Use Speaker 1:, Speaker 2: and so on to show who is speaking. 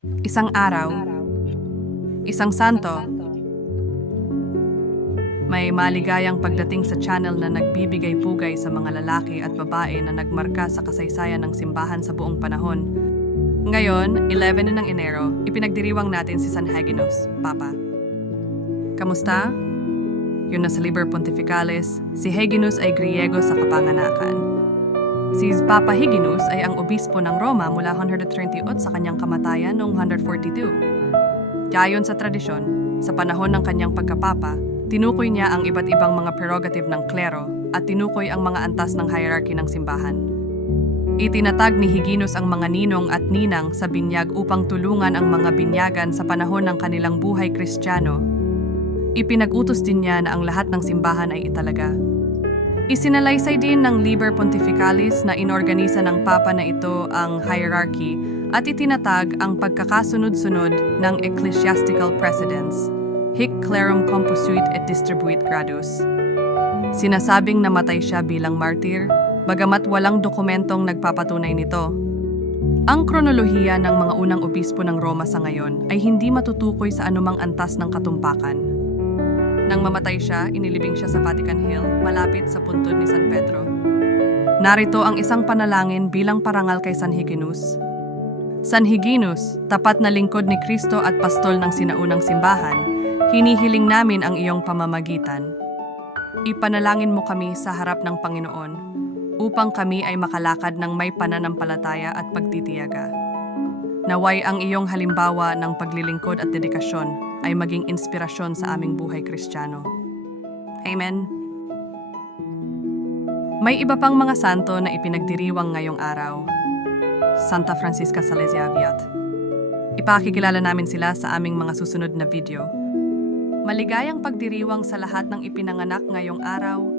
Speaker 1: Isang araw, isang santo, may maligayang pagdating sa channel na nagbibigay pugay sa mga lalaki at babae na nagmarka sa kasaysayan ng simbahan sa buong panahon. Ngayon, 11 ng Enero, ipinagdiriwang natin si San Hyginus, Papa. Kamusta? Yun na sa Liber Pontificalis, si Hyginus ay Griego sa kapanganakan. Si Papa Hyginus ay ang obispo ng Roma mula 138 sa kanyang kamatayan noong 142. Ayon sa tradisyon, sa panahon ng kanyang pagkapapa, tinukoy niya ang iba't ibang mga prerogative ng klero at tinukoy ang mga antas ng hierarchy ng simbahan. Itinatag ni Hyginus ang mga ninong at ninang sa binyag upang tulungan ang mga binyagan sa panahon ng kanilang buhay kristyano. Ipinag-utos din niya na ang lahat ng simbahan ay italaga. Isinalaysay din ng Liber Pontificalis na inorganisa ng Papa na ito ang hierarchy at itinatag ang pagkakasunod-sunod ng ecclesiastical precedence, hic clarum composuit et distribuit gradus. Sinasabing namatay siya bilang martir, bagamat walang dokumentong nagpapatunay nito. Ang kronolohiya ng mga unang obispo ng Roma sa ngayon ay hindi matutukoy sa anumang antas ng katumpakan. Nang mamatay siya, inilibing siya sa Vatican Hill, malapit sa puntod ni San Pedro. Narito ang isang panalangin bilang parangal kay San Hyginus. San Hyginus, tapat na lingkod ni Kristo at pastol ng sinaunang simbahan, hinihiling namin ang iyong pamamagitan. Ipanalangin mo kami sa harap ng Panginoon upang kami ay makalakad ng may pananampalataya at pagtitiyaga. Naway ang iyong halimbawa ng paglilingkod at dedikasyon ay maging inspirasyon sa aming buhay kristyano. Amen. May iba pang mga santo na ipinagdiriwang ngayong araw. Santa Francisca Salesiaviat. Ipakikilala namin sila sa aming mga susunod na video. Maligayang pagdiriwang sa lahat ng ipinanganak ngayong araw